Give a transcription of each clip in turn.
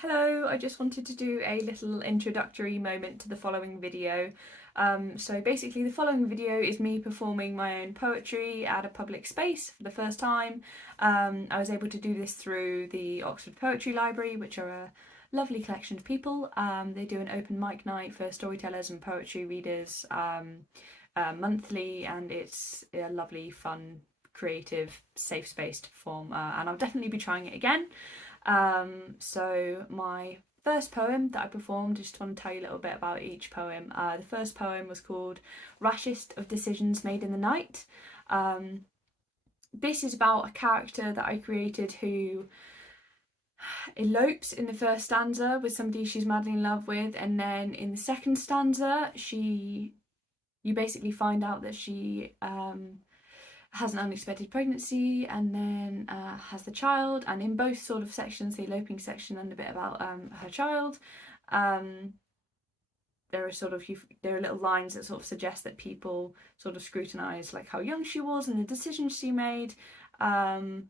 Hello, I just wanted to do a little introductory moment to the following video. So basically the following video is me performing my own poetry at a public space for the first time. I was able to do this through the Oxford Poetry Library, which are a lovely collection of people. They do an open mic night for storytellers and poetry readers monthly, and it's a lovely, fun, creative, safe space to perform, and I'll definitely be trying it again. So my first poem that I performed, just want to tell you a little bit about each poem. The first poem was called Rashest of Decisions Made in the Night. This is about a character that I created who elopes in the first stanza with somebody she's madly in love with, and then in the second stanza you basically find out that she has an unexpected pregnancy and then has the child, and in both sort of sections, the eloping section and a bit about her child, there are little lines that sort of suggest that people sort of scrutinise like how young she was and the decisions she made, and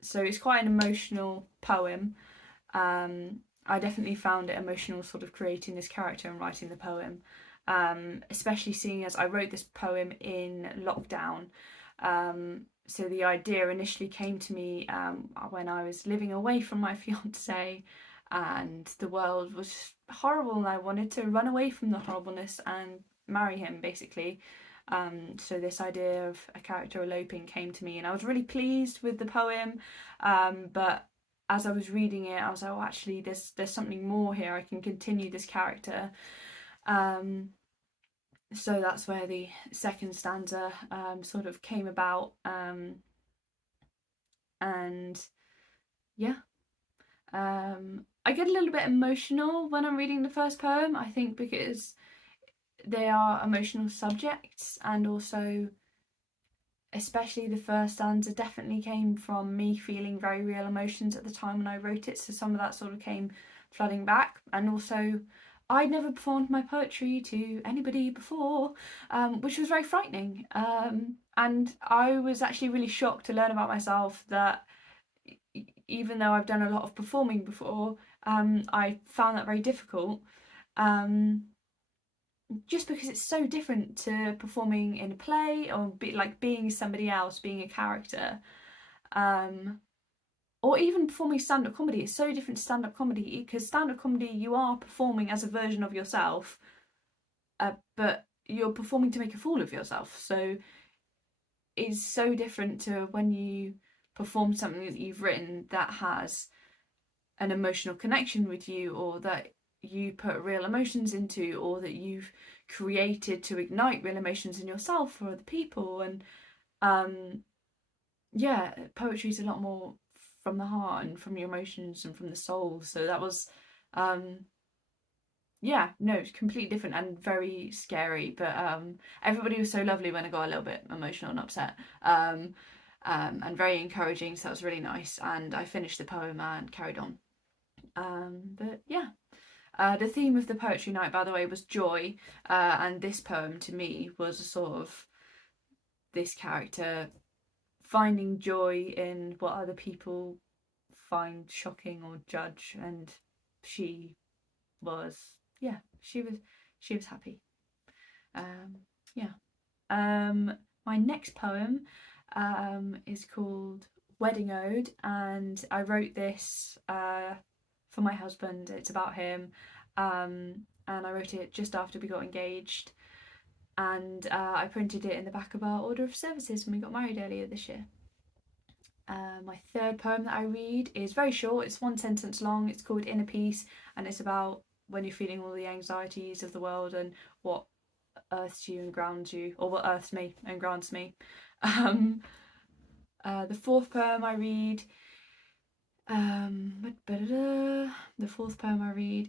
so it's quite an emotional poem. I definitely found it emotional sort of creating this character and writing the poem. Especially seeing as I wrote this poem in lockdown. So the idea initially came to me when I was living away from my fiance, and the world was horrible and I wanted to run away from the horribleness and marry him, basically. So this idea of a character eloping came to me, and I was really pleased with the poem, but as I was reading it I was like, oh, actually there's something more here, I can continue this character. So that's where the second stanza sort of came about, and yeah, I get a little bit emotional when I'm reading the first poem, I think because they are emotional subjects, and also especially the first stanza definitely came from me feeling very real emotions at the time when I wrote it, so some of that sort of came flooding back. And also I'd never performed my poetry to anybody before, which was very frightening, and I was actually really shocked to learn about myself that even though I've done a lot of performing before, I found that very difficult, just because it's so different to performing in a play or being somebody else, being a character, or even performing stand-up comedy. It's so different to stand-up comedy, because stand-up comedy you are performing as a version of yourself, but you're performing to make a fool of yourself. So it's so different to when you perform something that you've written that has an emotional connection with you, or that you put real emotions into, or that you've created to ignite real emotions in yourself or other people. And yeah, poetry is a lot more from the heart and from your emotions and from the soul. So that was yeah, no, it's completely different and very scary, but everybody was so lovely when I got a little bit emotional and upset, and very encouraging, so that was really nice, and I finished the poem and carried on. But yeah, the theme of the poetry night, by the way, was joy, and this poem to me was a sort of this character finding joy in what other people find shocking or judge, and she was, yeah, she was happy. My next poem is called Wedding Ode, and I wrote this for my husband. It's about him, and I wrote it just after we got engaged, and I printed it in the back of our order of services when we got married earlier this year. My third poem that I read is very short, it's one sentence long. It's called Inner Peace, and it's about when you're feeling all the anxieties of the world and what earths you and grounds you, or what earths me and grounds me. The fourth poem I read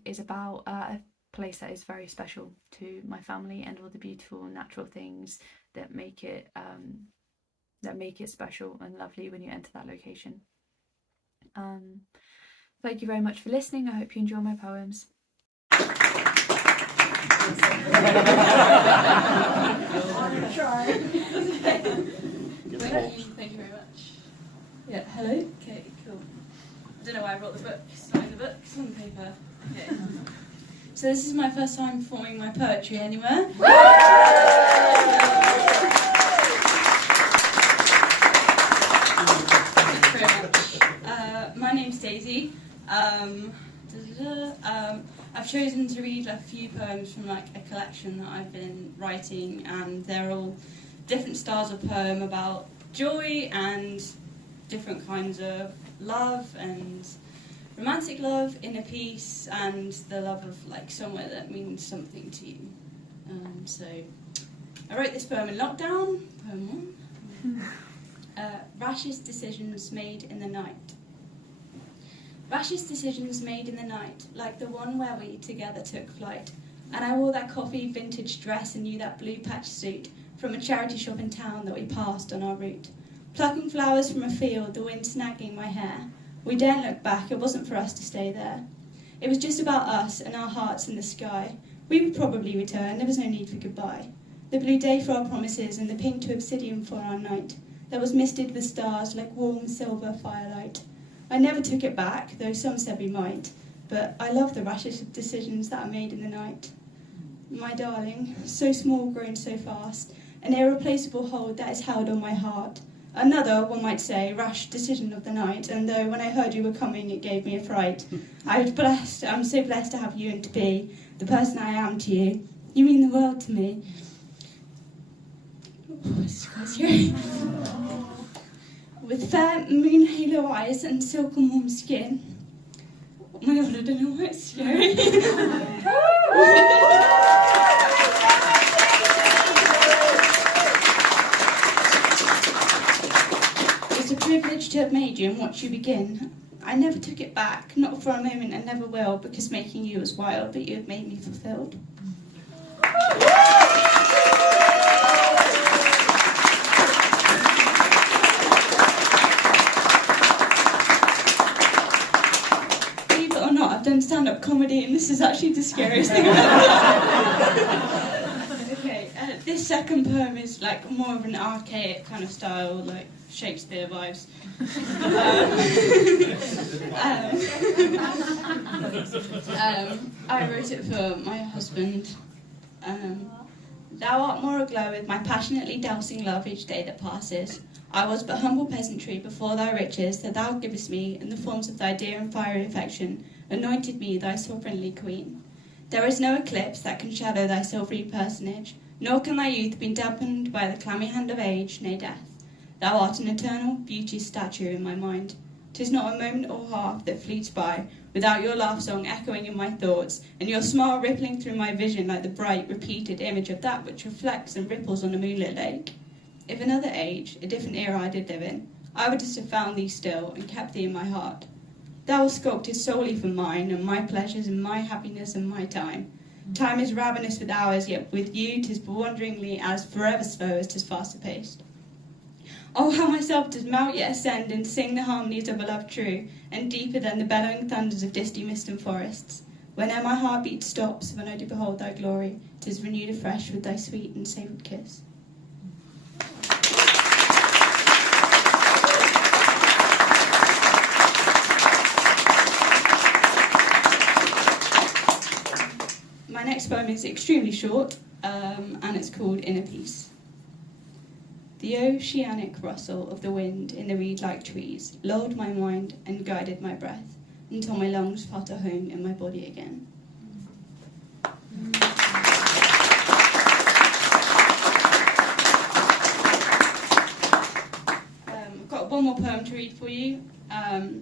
is about a place that is very special to my family, and all the beautiful natural things that make it special and lovely when you enter that location. Thank you very much for listening. I hope you enjoy my poems. I'm gonna try. Thank you very much. Yeah, hello? Okay, cool. I don't know why I brought the book. It's not in the book, it's on the paper. Okay. So this is my first time performing my poetry anywhere. Thank you very much. My name's Daisy. I've chosen to read a few poems from a collection that I've been writing, and they're all different styles of poem about joy and different kinds of love and romantic love, inner peace, and the love of somewhere that means something to you. So I wrote this poem in lockdown, poem 1. Rashest decisions made in the night. Rashest decisions made in the night, like the one where we together took flight, and I wore that coffee vintage dress and you that blue patch suit from a charity shop in town that we passed on our route. Plucking flowers from a field, the wind snagging my hair. We daren't look back, it wasn't for us to stay there. It was just about us and our hearts in the sky. We would probably return, there was no need for goodbye. The blue day for our promises and the pink to obsidian for our night, that was misted with stars like warm silver firelight. I never took it back, though some said we might, but I love the rashest decisions that are made in the night. My darling, so small grown so fast, an irreplaceable hold that is held on my heart. Another, one might say, rash decision of the night, and though when I heard you were coming it gave me a fright, I'm so blessed to have you and to be the person I am to you. You mean the world to me. Oh, this is quite scary. With fair moon halo eyes and silken warm skin. Oh my god, I don't know why it's scary. It's a privilege to have made you and watch you begin. I never took it back, not for a moment and never will, because making you was wild, but you have made me fulfilled. I've done stand-up comedy and this is actually the scariest thing I've ever done. Okay, this second poem is more of an archaic kind of style, like Shakespeare vibes. I wrote it for my husband. Thou art more aglow with my passionately dousing love each day that passes. I was but humble peasantry before thy riches that thou givest me in the forms of thy dear and fiery affection, anointed me thy sovereignly queen. There is no eclipse that can shadow thy silvery personage, nor can thy youth be dampened by the clammy hand of age, nay death. Thou art an eternal beauty's statue in my mind. 'Tis not a moment or half that fleets by without your laugh song echoing in my thoughts, and your smile rippling through my vision like the bright, repeated image of that which reflects and ripples on a moonlit lake. If another age, a different era I did live in, I would just have found thee still and kept thee in my heart. Thou wast sculpted solely for mine, and my pleasures, and my happiness, and my time. Time is ravenous with hours, yet with you 'tis bewonderingly as forever slow as 'tis faster paced. Oh, how myself does mount yet ascend, and sing the harmonies of a love true, and deeper than the bellowing thunders of disty mist and forests. Whene'er my heartbeat stops, when I do behold thy glory, 'tis renewed afresh with thy sweet and savoured kiss. My next poem is extremely short, and it's called Inner Peace. The oceanic rustle of the wind in the reed-like trees lulled my mind and guided my breath until my lungs felt at home in my body again. I've got one more poem to read for you.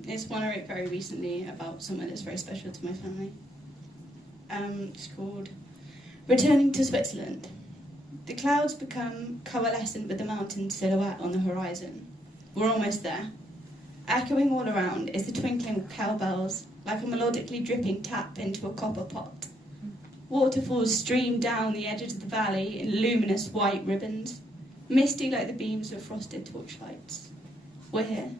It's one I wrote very recently about someone that's very special to my family. It's called Returning to Switzerland. The clouds become coalescent with the mountain silhouette on the horizon. We're almost there. Echoing all around is the twinkling of cowbells, like a melodically dripping tap into a copper pot. Waterfalls stream down the edges of the valley in luminous white ribbons, misty like the beams of frosted torchlights. We're here.